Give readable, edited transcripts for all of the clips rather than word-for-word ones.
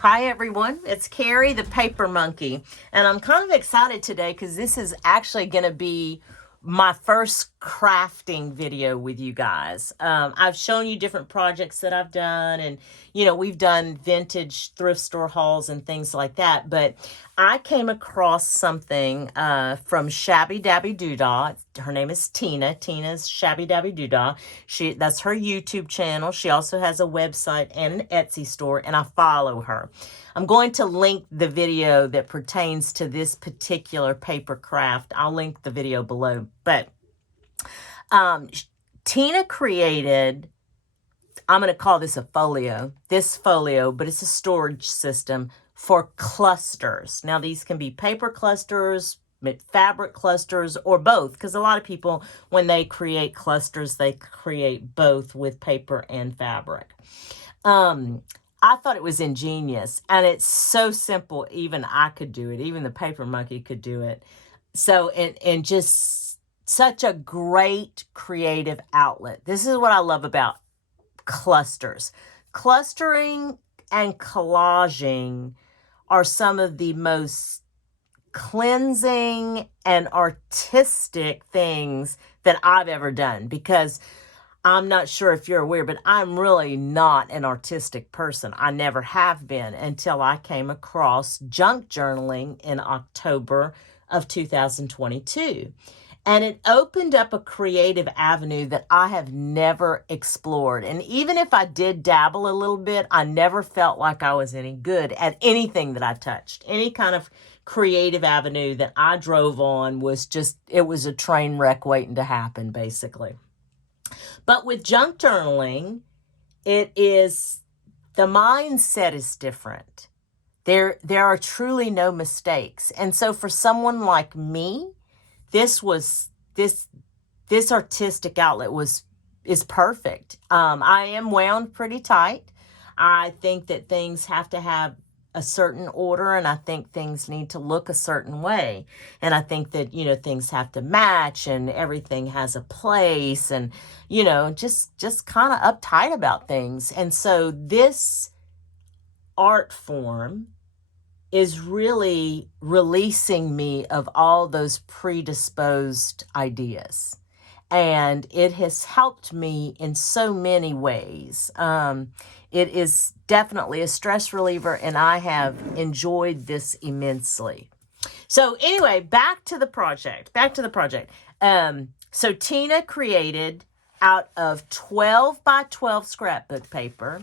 Hi everyone, it's Carrie the Paper Monkey, and I'm kind of excited today because this is actually going to be my first crafting video with you guys. I've shown you different projects that I've done, and we've done vintage thrift store hauls and things like that, but I came across something from Shabby Dabby Doodah. Her name is Tina. Tina's Shabby Dabby Doodah. That's her YouTube channel. She also has a website and an Etsy store, and I follow her. I'm going to link the video that pertains to this particular paper craft. I'll link the video below. But Tina created, I'm going to call this a folio. This folio, but it's a storage system for clusters. Now, these can be paper clusters, fabric clusters, or both, because a lot of people, when they create clusters, they create both with paper and fabric. I thought it was ingenious, and it's so simple, even I could do it. Even the paper monkey could do it. So, and just such a great creative outlet. This is what I love about clusters. Clustering and collaging are some of the most cleansing and artistic things that I've ever done, because I'm not sure if you're aware, but I'm really not an artistic person. I never have been until I came across junk journaling in October of 2022. And it opened up a creative avenue that I have never explored. And even if I did dabble a little bit, I never felt like I was any good at anything that I touched. Any kind of creative avenue that I drove on was just, it was a train wreck waiting to happen, basically. But with junk journaling, the mindset is different. There are truly no mistakes. And so for someone like me, this artistic outlet is perfect. I am wound pretty tight. I think that things have to have a certain order, and I think things need to look a certain way. And I think that, things have to match, and everything has a place, and, just kind of uptight about things. And so this art form is really releasing me of all those predisposed ideas. And it has helped me in so many ways. It is definitely a stress reliever, and I have enjoyed this immensely. So anyway, back to the project. So Tina created, out of 12 by 12 scrapbook paper,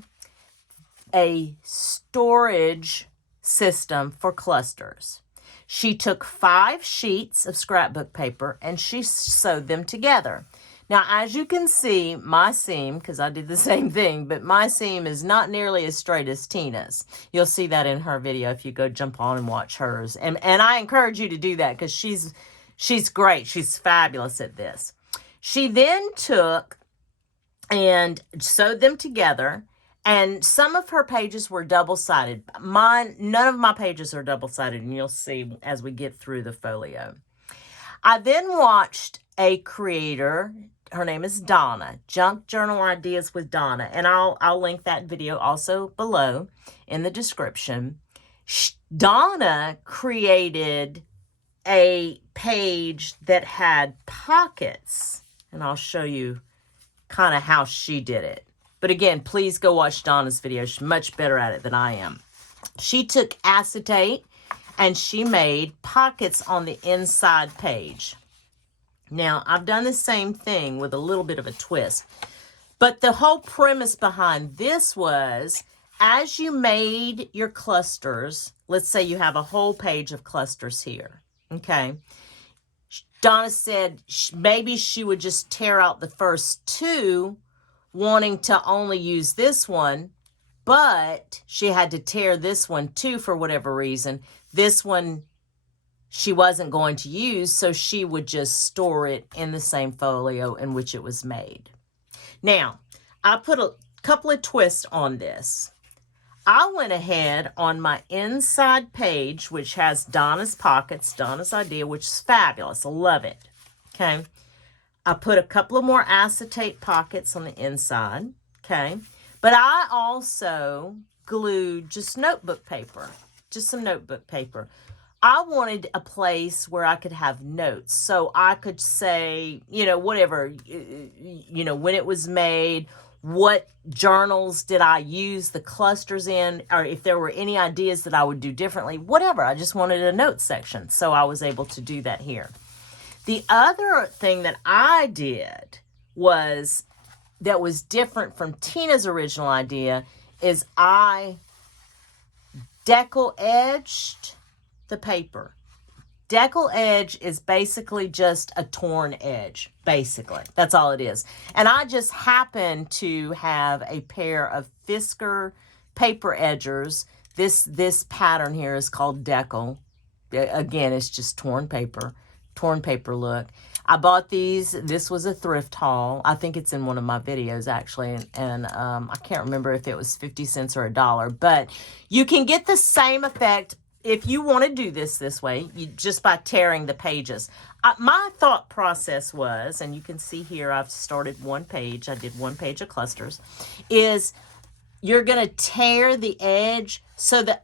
a storage system for clusters. She took 5 sheets of scrapbook paper and she sewed them together. Now, as you can see, my seam, because I did the same thing, but my seam is not nearly as straight as Tina's. You'll see that in her video if you go jump on and watch hers. And I encourage you to do that, because she's great. She's fabulous at this. She then took and sewed them together. And some of her pages were double-sided. None of my pages are double-sided, and you'll see as we get through the folio. I then watched a creator. Her name is Donna. Junk Journal Ideas with Donna. And I'll link that video also below in the description. Donna created a page that had pockets. And I'll show you kind of how she did it. But again, please go watch Donna's video. She's much better at it than I am. She took acetate and she made pockets on the inside page. Now, I've done the same thing with a little bit of a twist. But the whole premise behind this was, as you made your clusters, let's say you have a whole page of clusters here, okay? Donna said maybe she would just tear out the first 2, wanting to only use this one, but she had to tear this one too for whatever reason. This one she wasn't going to use, so she would just store it in the same folio in which it was made. Now, I put a couple of twists on this. I went ahead on my inside page, which has Donna's pockets, Donna's idea, which is fabulous. I love it. Okay. I put a couple of more acetate pockets on the inside, okay? But I also glued just notebook paper, just some notebook paper. I wanted a place where I could have notes, so I could say, you know, whatever, you know, when it was made, what journals did I use the clusters in, or if there were any ideas that I would do differently, whatever. I just wanted a notes section, so I was able to do that here. The other thing that I did that was different from Tina's original idea is I decal edged the paper. Decal edge is basically just a torn edge, basically. That's all it is. And I just happen to have a pair of Fisker paper edgers. This pattern here is called decal. Again, it's just torn paper look. I bought these. This was a thrift haul. I think it's in one of my videos, actually. And I can't remember if it was 50 cents or $1. But you can get the same effect if you want to do this way, just by tearing the pages. My thought process was, and you can see here I've started one page. I did one page of clusters. Is you're going to tear the edge so that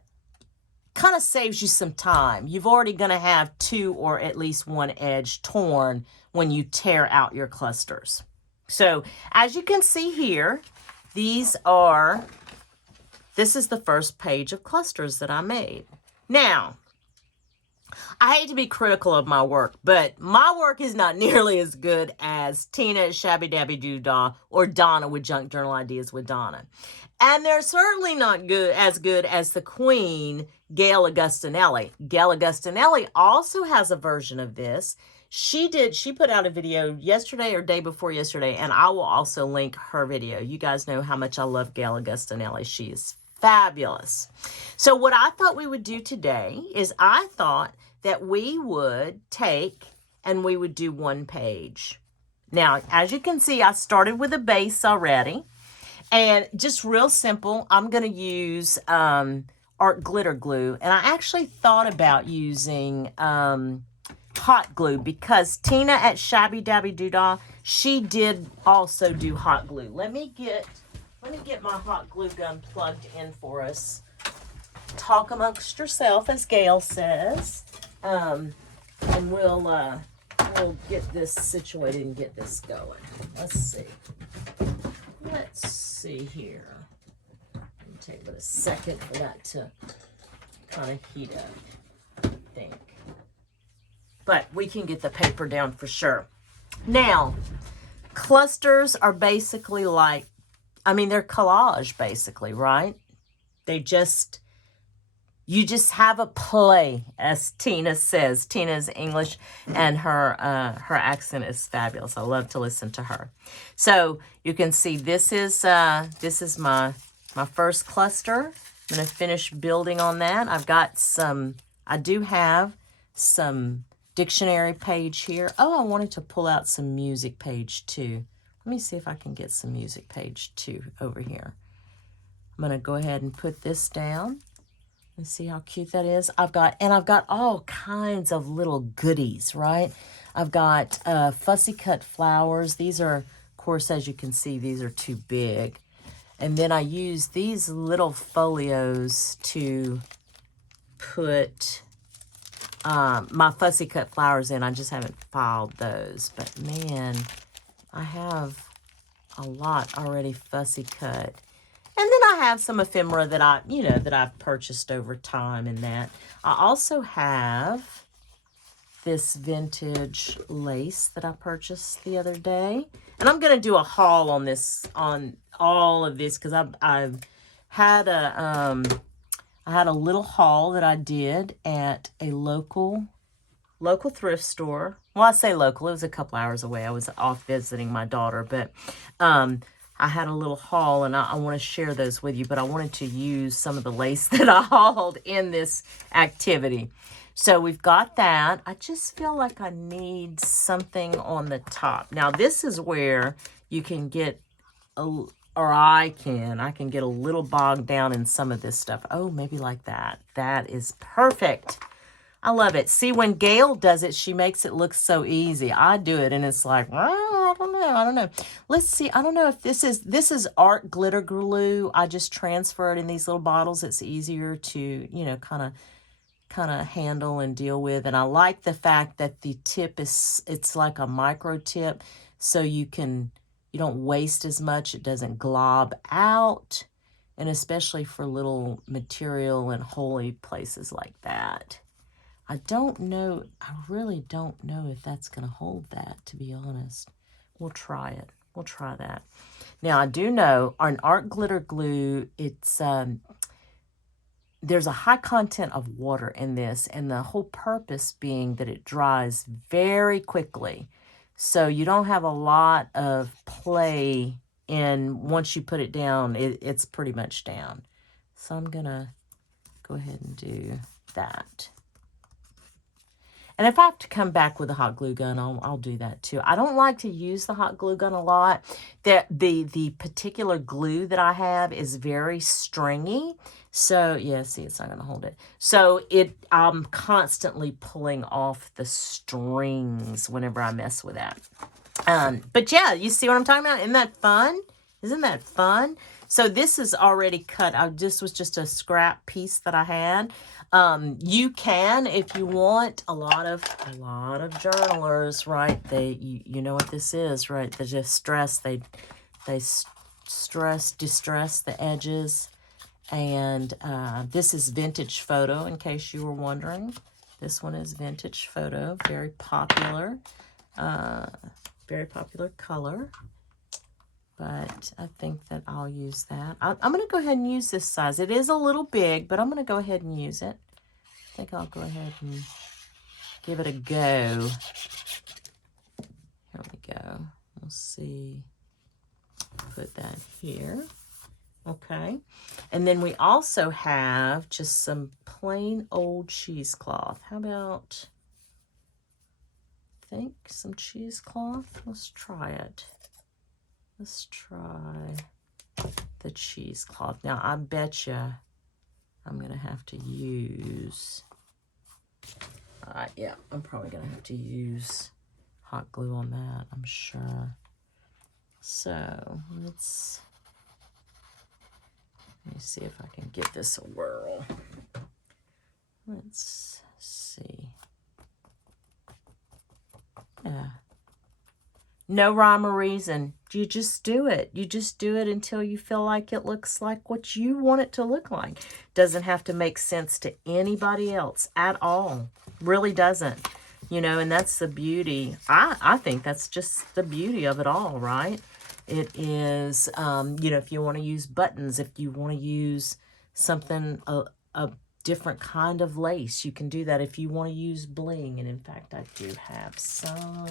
kind of saves you some time. You've already going to have 2 or at least 1 edge torn when you tear out your clusters. So as you can see here, this is the first page of clusters that I made. Now, I hate to be critical of my work, but my work is not nearly as good as Tina at Shabby Dabby Doodah or Donna with Junk Journal Ideas with Donna. And they're certainly not as good as the Queen, Gail Augustinelli. Gail Augustinelli also has a version of this. She put out a video yesterday or day before yesterday, and I will also link her video. You guys know how much I love Gail Augustinelli. She is fabulous. So what I thought we would do today is I thought that we would take and we would do one page. Now, as you can see, I started with a base already. And just real simple, I'm going to use art glitter glue. And I actually thought about using hot glue because Tina at Shabby Dabby Doodah, she did also do hot glue. Let me get my hot glue gun plugged in for us. Talk amongst yourself, as Gail says. And we'll get this situated and get this going. Let's see here. It'll take but a second for that to kind of heat up, I think. But we can get the paper down for sure. Now, clusters are basically like, they're collage basically, right? You just have a play, as Tina says. Tina's English, and her accent is fabulous. I love to listen to her. So you can see this is my first cluster. I'm going to finish building on that. I do have some dictionary page here. Oh, I wanted to pull out some music page too. Let me see if I can get some music page too over here. I'm going to go ahead and put this down. And see how cute that is. I've got all kinds of little goodies, right? I've got fussy cut flowers. These are, of course, as you can see, these are too big. And then I use these little folios to put my fussy cut flowers in. I just haven't filed those. But man, I have a lot already fussy cut. And then I have some ephemera that I've purchased over time and that. I also have this vintage lace that I purchased the other day. And I'm going to do a haul on all of this because I've had I had a little haul that I did at a local thrift store. Well, I say local, it was a couple hours away. I was off visiting my daughter, but I had a little haul, and I want to share those with you, but I wanted to use some of the lace that I hauled in this activity. So we've got that. I just feel like I need something on the top. Now, this is where you can get, I can get a little bogged down in some of this stuff. Oh, maybe like that. That is perfect. I love it. See, when Gail does it, she makes it look so easy. I do it, and it's like, well, I don't know. I don't know. Let's see. I don't know if this is art glitter glue. I just transfer it in these little bottles. It's easier to, you know, kind of handle and deal with. And I like the fact that the tip it's like a micro tip, so you don't waste as much. It doesn't glob out, and especially for little material and holy places like that. I don't know, I really don't know if that's going to hold that, to be honest. We'll try it. We'll try that. Now, I do know on art glitter glue, it's there's a high content of water in this, and the whole purpose being that it dries very quickly. So you don't have a lot of play in once you put it down, it's pretty much down. So I'm going to go ahead and do that. And if I have to come back with a hot glue gun, I'll do that too. I don't like to use the hot glue gun a lot. The particular glue that I have is very stringy. So, yeah, see, it's not going to hold it. So, I'm constantly pulling off the strings whenever I mess with that. But yeah, you see what I'm talking about? Isn't that fun? Isn't that fun? So this is already cut. This was just a scrap piece that I had. You can, if you want, a lot of journalers, right? You know what this is, right? They just distress the edges. And this is Vintage Photo, in case you were wondering. This one is Vintage Photo, very popular color. But I think that I'll use that. I'm going to go ahead and use this size. It is a little big, but I'm going to go ahead and use it. I think I'll go ahead and give it a go. Here we go. We'll see. Put that here. Okay. And then we also have just some plain old cheesecloth. How about, I think, some cheesecloth? Let's try it. Let's try the cheesecloth. Now, I bet you I'm going to have to use, yeah, I'm probably going to have to use hot glue on that, I'm sure. So, let me see if I can give this a whirl. Let's see. Yeah. No rhyme or reason. You just do it. You just do it until you feel like it looks like what you want it to look like. Doesn't have to make sense to anybody else at all. Really doesn't. You know, and that's the beauty. I think that's just the beauty of it all, right? It is, you know, if you want to use buttons, if you want to use something, a different kind of lace, you can do that. If you want to use bling, and in fact, I do have some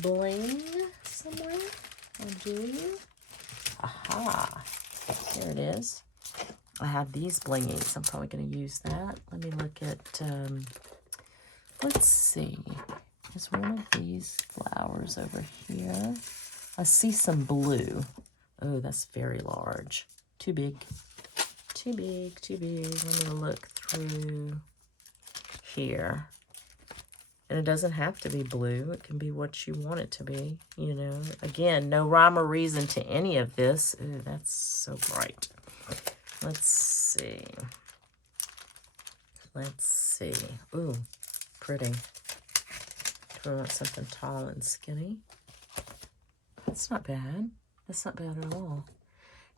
bling somewhere. I do. Aha. Here it is. I have these blingies. I'm probably going to use that. Let me look at, let's see. There's one of these flowers over here. I see some blue. Oh, that's very large. Too big. Too big, too big. Let me look through here. And it doesn't have to be blue. It can be what you want it to be, you know. Again, no rhyme or reason to any of this. Ooh, that's so bright. Let's see. Let's see. Ooh, pretty. Do I want something tall and skinny? That's not bad. That's not bad at all.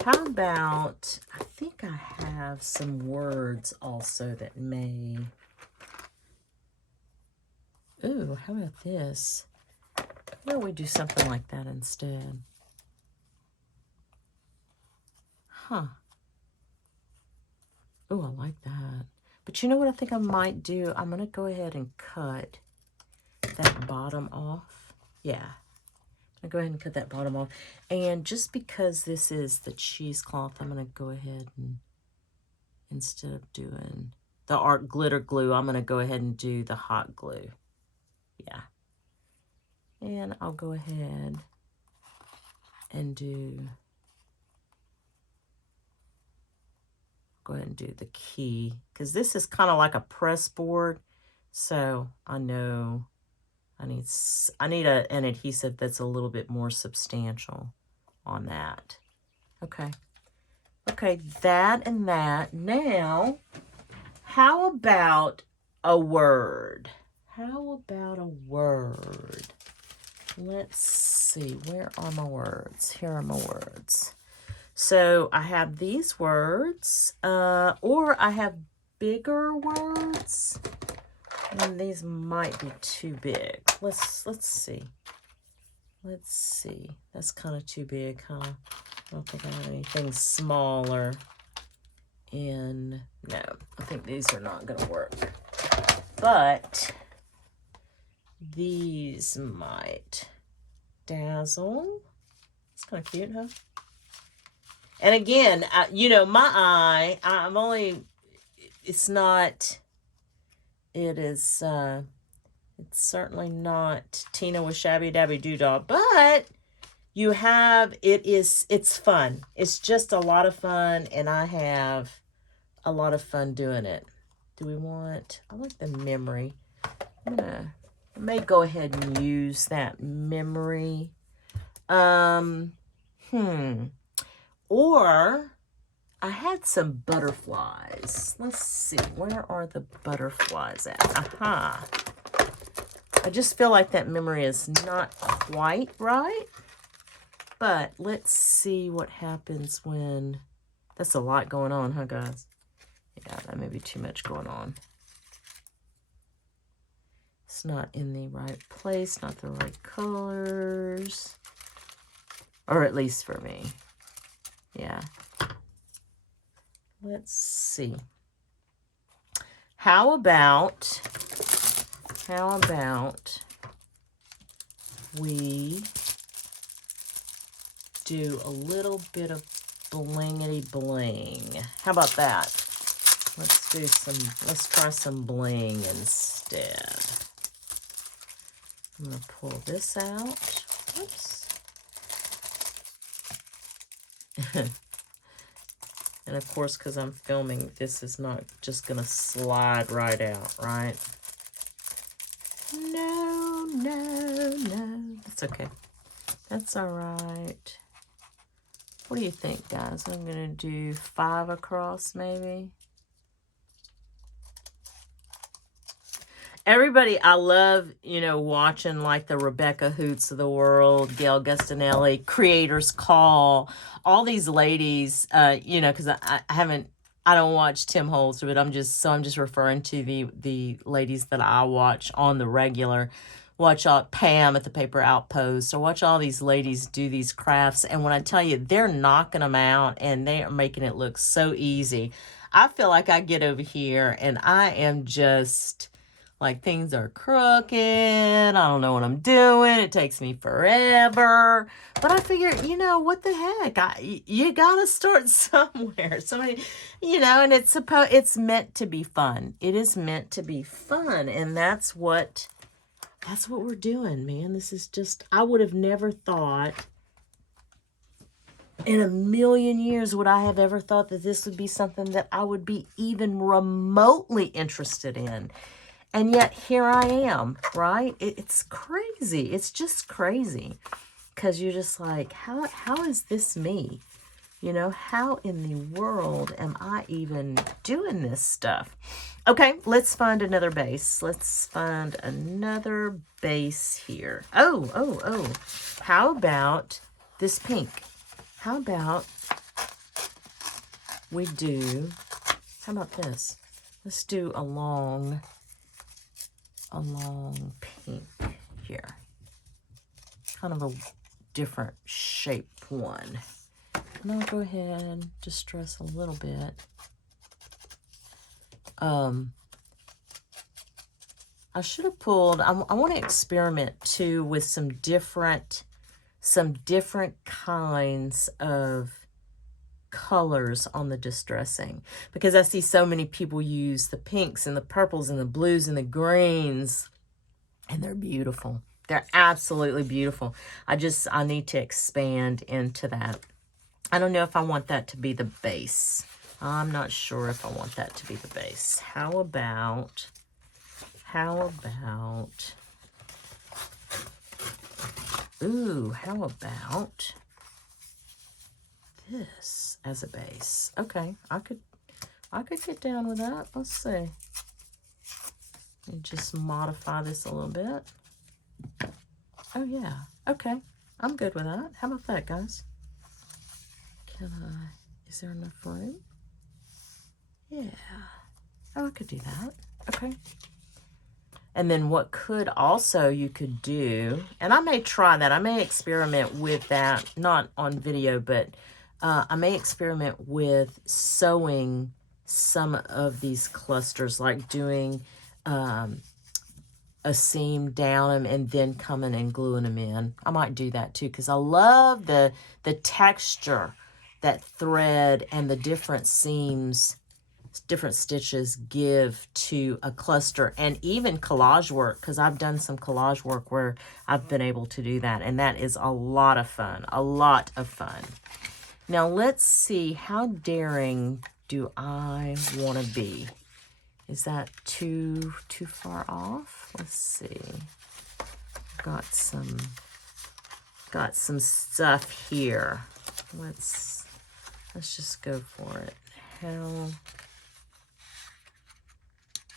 How about, I think I have some words also that may... Ooh, how about this? Why don't we do something like that instead? Huh. Ooh, I like that. But you know what I think I might do? I'm going to go ahead and cut that bottom off. Yeah. I'm going to go ahead and cut that bottom off. And just because this is the cheesecloth, I'm going to go ahead and, instead of doing the art glitter glue, I'm going to go ahead and do the hot glue. Yeah. And I'll go ahead and do the key, because this is kind of like a press board, so I know I need an adhesive that's a little bit more substantial on that. Okay. Okay, that and that. Now, how about a word? How about a word? Let's see. Where are my words? Here are my words. So I have these words, or I have bigger words. And these might be too big. Let's see. Let's see. That's kind of too big, huh? I don't think I have anything smaller. No, I think these are not going to work. But these might dazzle. It's kind of cute, huh? And again, you know, my eye, it's not, it's certainly not Tina with Shabby Dabby Doodah, but you have, it's fun. It's just a lot of fun, and I have a lot of fun doing it. Do we want, I like the memory. I may go ahead and use that memory. Or I had some butterflies. Let's see, where are the butterflies at? Aha. I just feel like that memory is not quite right. But let's see what happens when... That's a lot going on, huh, guys? Yeah, that may be too much going on. It's not in the right place, not the right colors. Or at least for me. Yeah. Let's see. How about we do a little bit of blingity bling? How about that? Let's try some bling instead. I'm going to pull this out. Oops. And of course, because I'm filming, this is not just going to slide right out, right? No, no, no. That's okay. That's all right. What do you think, guys? I'm going to do 5 across, maybe. Everybody, I love, you know, watching like the Rebecca Hoots of the world, Gail Gustinelli, Creators Call, all these ladies, you know, because I don't watch Tim Holzer, but I'm just referring to the ladies that I watch on the regular. Watch Pam at the Paper Outpost, or watch all these ladies do these crafts. And when I tell you, they're knocking them out and they are making it look so easy. I feel like I get over here and I am just... like things are crooked. I don't know what I'm doing. It takes me forever. But I figure, you know, what the heck? You gotta start somewhere. Somebody, you know, and it's meant to be fun. It is meant to be fun, and that's what we're doing, man. This is just, I would have never thought in a million years would I have ever thought that this would be something that I would be even remotely interested in. And yet here I am, right? It's crazy. It's just crazy. Because you're just like, how is this me? You know, how in the world am I even doing this stuff? Okay, let's find another base. Let's find another base here. Oh. How about this pink? How about we do, how about this? Let's do a long pink here. Kind of a different shape one. And I'll go ahead and distress a little bit. I should have pulled, I want to experiment too with some different kinds of colors on the distressing, because I see so many people use the pinks and the purples and the blues and the greens, and they're beautiful. They're absolutely beautiful. I need to expand into that. I don't know if I want that to be the base. I'm not sure if I want that to be the base. How about Ooh, how about this as a base? Okay, I could get down with that. Let's see. And just modify this a little bit. Oh yeah, okay. I'm good with that. How about that, guys? Is there enough room? Yeah. Oh, I could do that. Okay. And then what could also you could do, and I may try that. I may experiment with that, not on video, but I may experiment with sewing some of these clusters, like doing a seam down them and then coming and gluing them in. I might do that too, because I love the texture that thread and the different seams, different stitches give to a cluster, and even collage work, because I've done some collage work where I've been able to do that, and that is a lot of fun, a lot of fun. Now let's see, how daring do I want to be? Is that too far off? Let's see. Got some stuff here. Let's just go for it. How?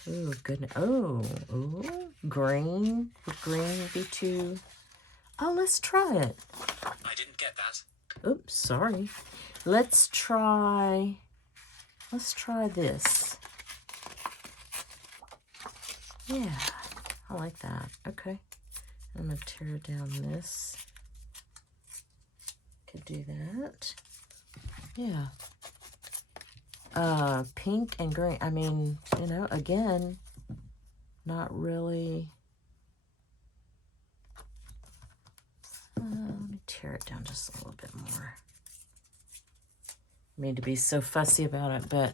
Oh goodness. Oh, green. Would green be too? Oh, let's try it. I didn't get that. Oops, sorry. Let's try this. Yeah, I like that. Okay. I'm going to tear down this. Could do that. Yeah. Pink and green. I mean, you know, again, not really. Let me tear it down just a little bit more. I mean to be so fussy about it, but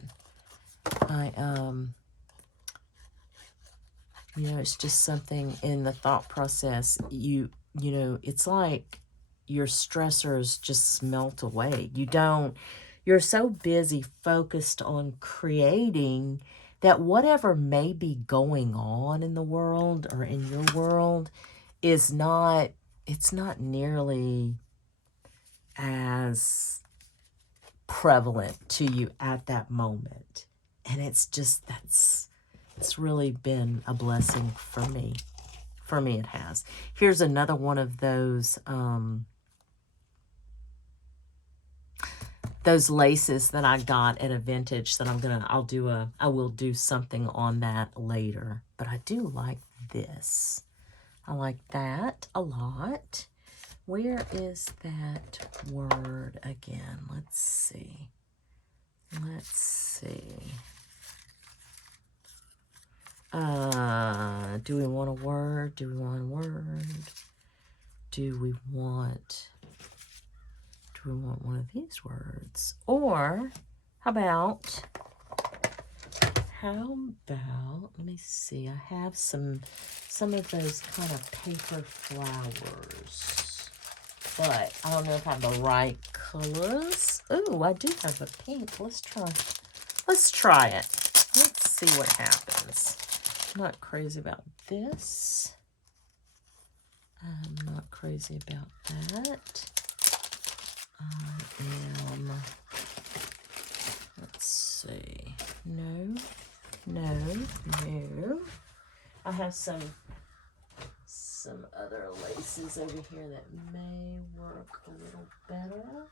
you know, it's just something in the thought process. You know, it's like your stressors just melt away. You're so busy focused on creating that whatever may be going on in the world or in your world it's not nearly as prevalent to you at that moment. And it's just, it's really been a blessing for me. For me, it has. Here's another one of those laces that I got at a vintage that I will do something on that later. But I do like this. I like that a lot. Where is that word again? Let's see. Do we want a word? Do we want one of these words? Or how about, let me see, I have some of those kind of paper flowers, but I don't know if I have the right colors. Ooh, I do have a pink. Let's try it. Let's see what happens. I'm not crazy about this. I'm not crazy about that. I am, let's see. No. I have some other laces over here that may work a little better.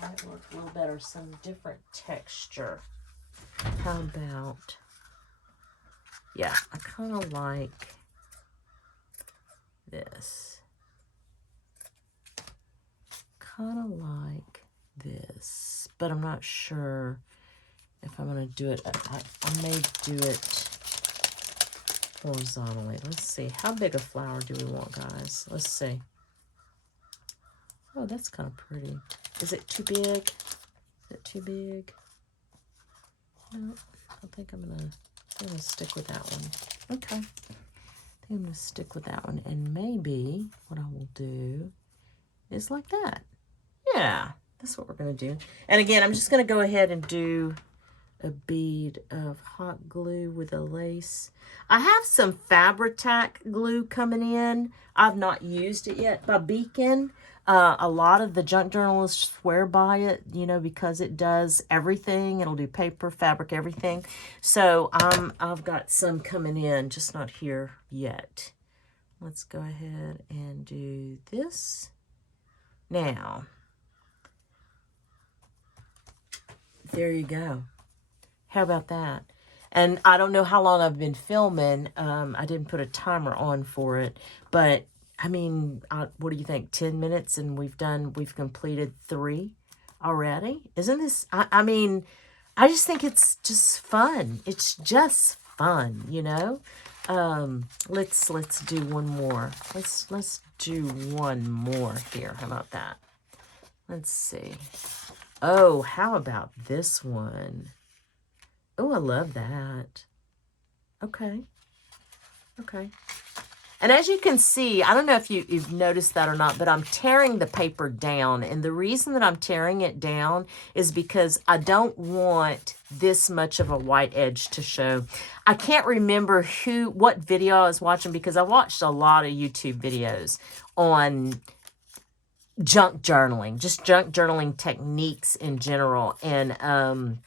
Might work a little better, some different texture. How about, yeah, I kind of like this. But I'm not sure if I'm going to do it. I may do it horizontally. Let's see. How big a flower do we want, guys? Let's see. Oh, that's kind of pretty. Is it too big? No, I think I'm gonna stick with that one. Okay. I think I'm gonna stick with that one. And maybe what I will do is like that. Yeah, that's what we're gonna do. And again, I'm just gonna go ahead and do a bead of hot glue with a lace. I have some Fabri-Tac glue coming in. I've not used it yet by Beacon. A lot of the junk journalists swear by it, you know, because it does everything. It'll do paper, fabric, everything. So I've got some coming in, just not here yet. Let's go ahead and do this. Now, there you go. How about that? And I don't know how long I've been filming. I didn't put a timer on for it, but I mean, what do you think? 10 minutes and we've completed 3 already. Isn't this, I mean, I just think it's just fun. It's just fun, you know? Let's do one more. Let's do one more here. How about that? Let's see. Oh, how about this one? Oh, I love that. Okay. Okay. And as you can see, I don't know if you've noticed that or not, but I'm tearing the paper down. And the reason that I'm tearing it down is because I don't want this much of a white edge to show. I can't remember what video I was watching because I watched a lot of YouTube videos on junk journaling, just junk journaling techniques in general. And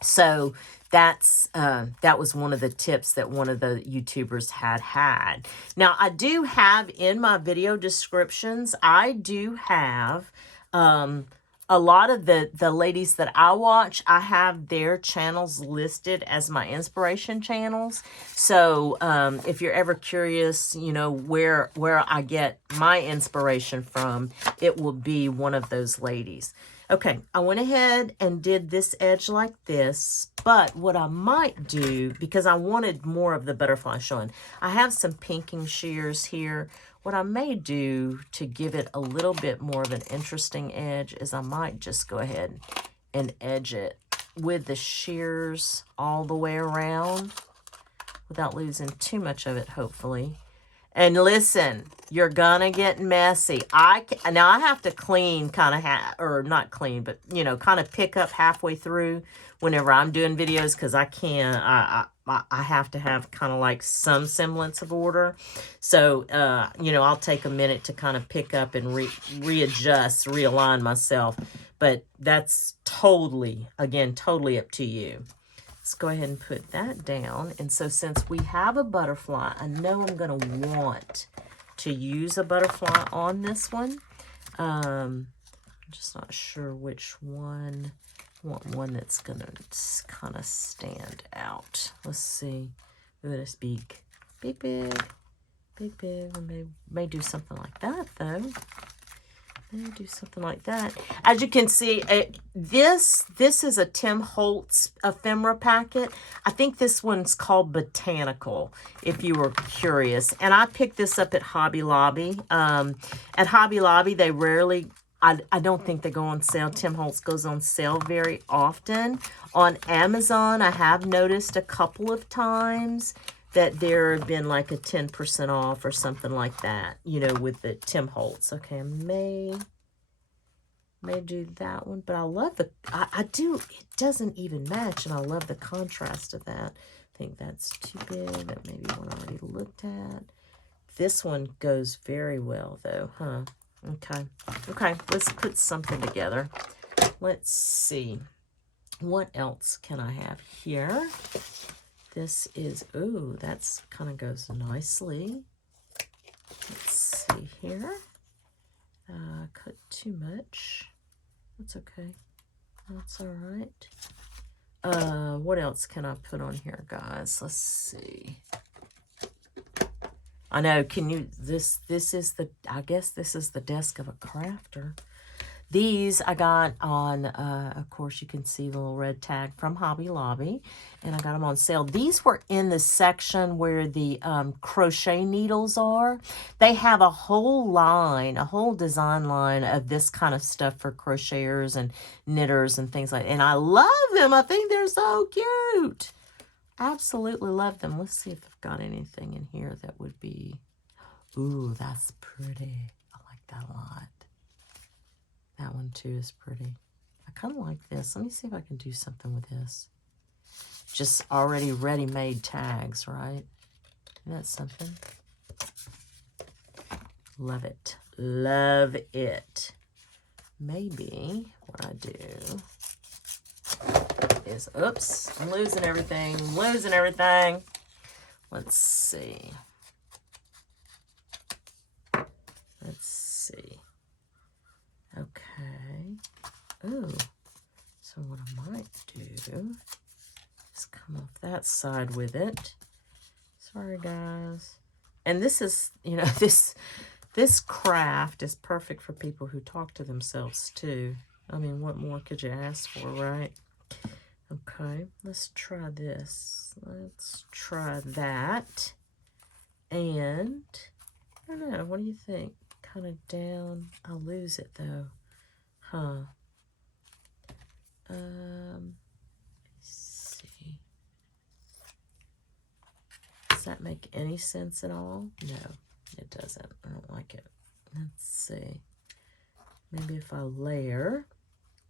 so that was one of the tips that one of the YouTubers had. Now, I do have in my video descriptions, I do have a lot of the ladies that I watch, I have their channels listed as my inspiration channels. So if you're ever curious, you know, where I get my inspiration from, it will be one of those ladies. Okay, I went ahead and did this edge like this, but what I might do, because I wanted more of the butterfly showing, I have some pinking shears here. What I may do to give it a little bit more of an interesting edge is I might just go ahead and edge it with the shears all the way around without losing too much of it, hopefully. And listen, you're gonna get messy. Now I have to clean, or not clean, but you know, kind of pick up halfway through whenever I'm doing videos because I can't. I have to have kind of like some semblance of order. So you know, I'll take a minute to kind of pick up and readjust, realign myself. But that's totally up to you. Let's go ahead and put that down. And so since we have a butterfly, I know I'm going to want to use a butterfly on this one. I'm just not sure which one. I want one that's going to kind of stand out. Let's see. Ooh, this big. Big. I may do something like that, though. Do something like that. As you can see, this is a Tim Holtz ephemera packet. I think this one's called Botanical, if you were curious. And I picked this up at Hobby Lobby. At Hobby Lobby, they rarely, I don't think they go on sale. Tim Holtz goes on sale very often. On Amazon, I have noticed a couple of times that there have been like a 10% off or something like that, you know, with the Tim Holtz. Okay, I may do that one, but I love I do, it doesn't even match, and I love the contrast of that. I think that's too big. That maybe one I already looked at. This one goes very well, though, huh? Okay, let's put something together. Let's see. What else can I have here? This is, ooh, that's kind of goes nicely. Let's see here. Cut too much. That's okay. That's all right. What else can I put on here, guys? Let's see. I know, can you, this is the, I guess this is the desk of a crafter. These I got on, of course, you can see the little red tag from Hobby Lobby, and I got them on sale. These were in the section where the crochet needles are. They have a whole line, a whole design line of this kind of stuff for crocheters and knitters and things like that. And I love them. I think they're so cute. Absolutely love them. Let's see if I've got anything in here that would be, ooh, that's pretty. I like that a lot. That one too is pretty. I kind of like this. Let me see if I can do something with this. just already ready-made tags, right? Isn't that something? Love it. Love it. Maybe what I do is, oops, I'm losing everything. Let's see. Okay. Oh, so what I might do is come off that side with it. Sorry, guys. And this is, you know, this craft is perfect for people who talk to themselves too. I mean, what more could you ask for, right? Okay, let's try this. Let's try that. And, I don't know, what do you think? Kind of down. I'll lose it though. Huh. Let's see. Does that make any sense at all? No, it doesn't. I don't like it. Let's see. Maybe if I layer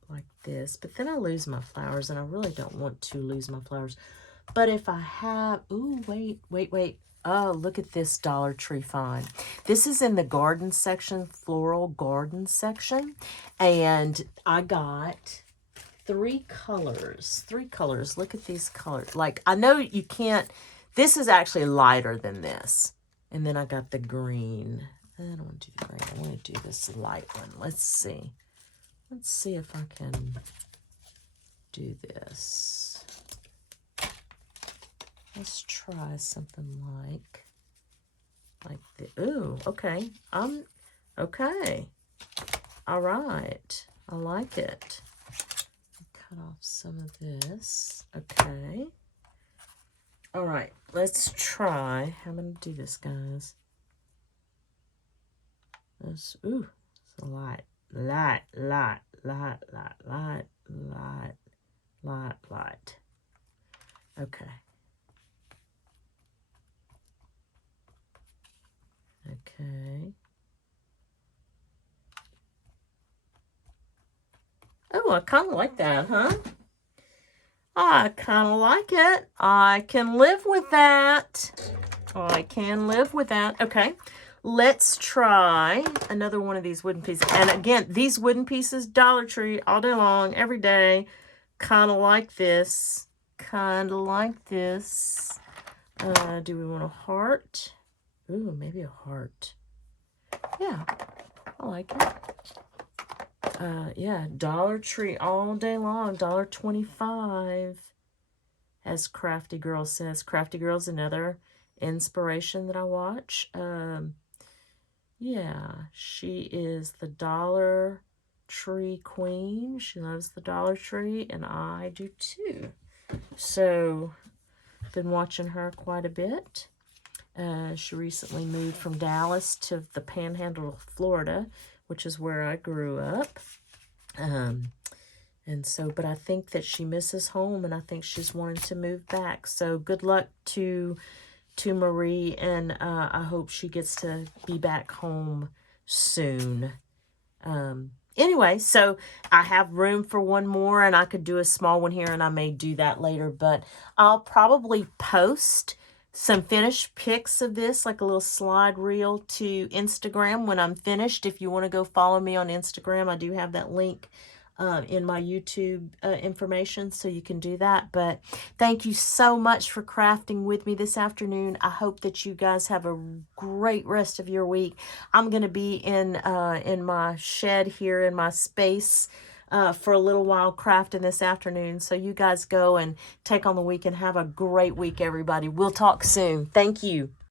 like this, but then I lose my flowers, and I really don't want to lose my flowers. But if I have, ooh, wait. Oh, look at this Dollar Tree find. This is in the garden section, floral garden section. And I got three colors. Look at these colors. Like, I know you can't, this is actually lighter than this. And then I got the green. I don't want to do the green. I want to do this light one. Let's see. Let's see if I can do this. Let's try something like the, ooh, okay. Okay. All right. I like it. Cut off some of this. Okay. All right. Let's try. I'm going to do this, guys. This, ooh, it's a lot. Light. Okay. Okay. Oh, I kind of like that, huh? I kind of like it. I can live with that. Okay. Let's try another one of these wooden pieces. And again, these wooden pieces, Dollar Tree, all day long, every day. Kind of like this. Do we want a heart? Ooh, maybe a heart. Yeah, I like it. Yeah, Dollar Tree all day long, $1.25. As Crafty Girl says. Crafty Girl's another inspiration that I watch. Yeah, she is the Dollar Tree queen. She loves the Dollar Tree, and I do too. So, been watching her quite a bit. She recently moved from Dallas to the Panhandle of Florida, which is where I grew up. And so, but I think that she misses home, and I think she's wanting to move back. So good luck to Marie, and I hope she gets to be back home soon. Anyway, so I have room for one more, and I could do a small one here, and I may do that later, but I'll probably post some finished pics of this, like a little slide reel, to Instagram when I'm finished. If you want to go follow me on Instagram, I do have that link in my YouTube information, so you can do that. But thank you so much for crafting with me this afternoon. I hope that you guys have a great rest of your week. I'm going to be in my shed here in my space for a little while crafting this afternoon. So you guys go and take on the week and have a great week, everybody. We'll talk soon. Thank you.